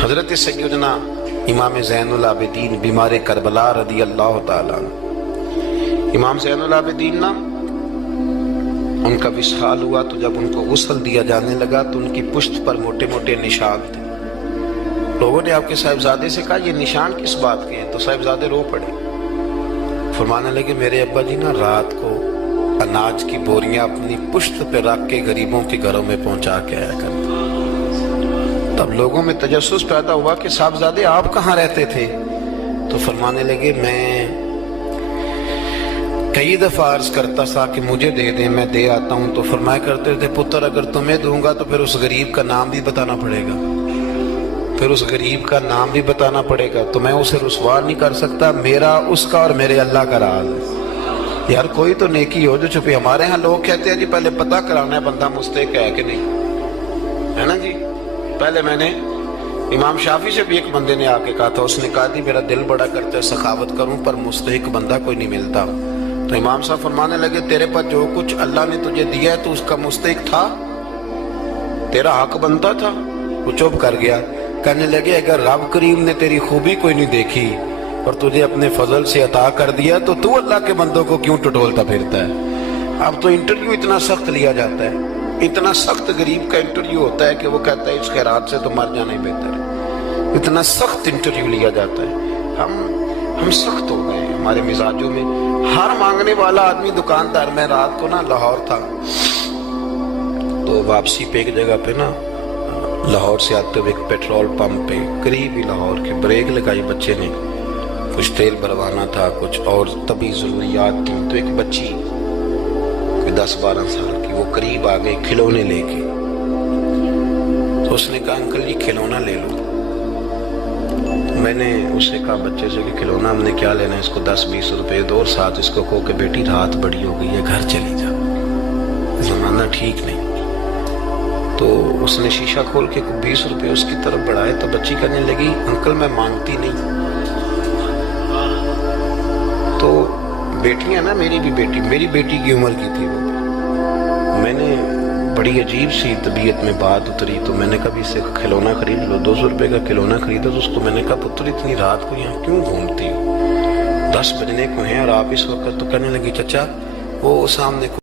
حضرت سیدنا امام زین العابدین بیمار کربلا رضی اللہ تعالیٰ عنہ، امام زین العابدین نا ان کا وصال ہوا تو جب ان کو غسل دیا جانے لگا تو ان کی پشت پر موٹے موٹے نشان تھے۔ لوگوں نے آپ کے صاحبزادے سے کہا یہ نشان کس بات کے ہیں؟ تو صاحبزادے رو پڑے، فرمانے لگے میرے ابا جی نا رات کو اناج کی بوریاں اپنی پشت پہ رکھ کے غریبوں کے گھروں میں پہنچا کے آیا کرتے۔ تب لوگوں میں تجسس پیدا ہوا کہ صاحبزادے آپ کہاں رہتے تھے؟ تو فرمانے لگے میں کئی دفعہ عرض کرتا تھا کہ مجھے دے دیں، میں دے آتا ہوں، تو فرمایا کرتے تھے پتر اگر تمہیں دوں گا تو پھر اس غریب کا نام بھی بتانا پڑے گا، پھر اس غریب کا نام بھی بتانا پڑے گا، تو میں اسے رسوا نہیں کر سکتا، میرا اس کا اور میرے اللہ کا راز ہے۔ یار کوئی تو نیکی ہو جو چھپی۔ ہمارے ہاں لوگ کہتے ہیں جی پہلے پتہ کرانا ہے بندہ مستحق ہے کہ نہیں، ہے نا جی۔ پہلے میں نے امام شافعی سے بھی ایک بندے نے آ کے کہا تھا، اس نے کہا تھی میرا دل بڑا کرتا ہے سخاوت کروں پر مستحق بندہ کوئی نہیں ملتا۔ تو امام صاحب فرمانے لگے تیرے پاس جو کچھ اللہ نے تجھے دیا ہے تو اس کا مستحق تھا، تیرا حق بنتا تھا۔ وہ چپ کر گیا، کہنے لگے اگر رب کریم نے تیری خوبی کوئی نہیں دیکھی اور تجھے اپنے فضل سے عطا کر دیا تو اللہ کے بندوں کو کیوں ٹٹولتا پھرتا ہے؟ اب تو انٹرویو اتنا سخت لیا جاتا ہے، اتنا سخت غریب کا انٹرویو ہوتا ہے کہ وہ کہتا ہے اس خیرات سے تو مر جانا ہی بہتر ہے۔ اتنا سخت انٹرویو لیا جاتا ہے۔ ہم سخت ہو گئے ہمارے مزاجوں میں۔ ہر مانگنے والا آدمی دکاندار، میں رات کو نا لاہور تھا تو واپسی پہ ایک جگہ پہ نا لاہور سے آتے ہوئے ایک پیٹرول پمپ پہ قریب ہی لاہور کے بریک لگائی، بچے نے کچھ تیل بھروانا تھا، کچھ اور طبی ضروریات تھیں، تو ایک بچی کوئی 10-12 سال کی وہ قریب آ گئی کھلونے لے کے۔ تو اس نے کہا انکل جی کھلونا لے لو۔ میں نے اس سے کہا بچے سے کہ کھلونا ہم نے کیا لینا ہے، اس کو 10-20 روپے دو اور ساتھ اس کو کہو کہ بیٹی رات بڑی ہو گئی ہے گھر چلی جا، زمانہ ٹھیک نہیں۔ تو اس نے شیشہ کھول کے 20 روپے اس کی طرف بڑھائے تو بچی کہنے لگی انکل میں مانگتی نہیں۔ تو بیٹیاں نا میری بیٹی کی عمر کی تھی وہ، میں نے بڑی عجیب سی طبیعت میں بات اتری تو میں نے کہا بھی اس سے کھلونا خرید لو، 200 روپے کا کھلونا خریدا۔ تو اس کو میں نے کہا پتر اتنی رات کو یہاں کیوں گھومتی ہو، 10 بجنے کو ہیں اور آپ اس وقت؟ تو کہنے لگی چچا وہ سامنے